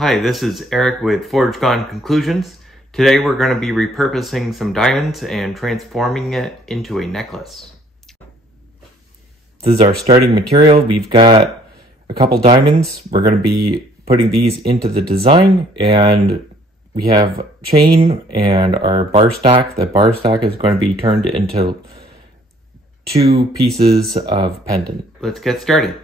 Hi, this is Eric with ForgeCon Conclusions. Today we're going to be repurposing some diamonds and transforming it into a necklace. This is our starting material. We've got a couple diamonds. We're going to be putting these into the design, and we have chain and our bar stock. The bar stock is going to be turned into 2 pieces of pendant. Let's get started.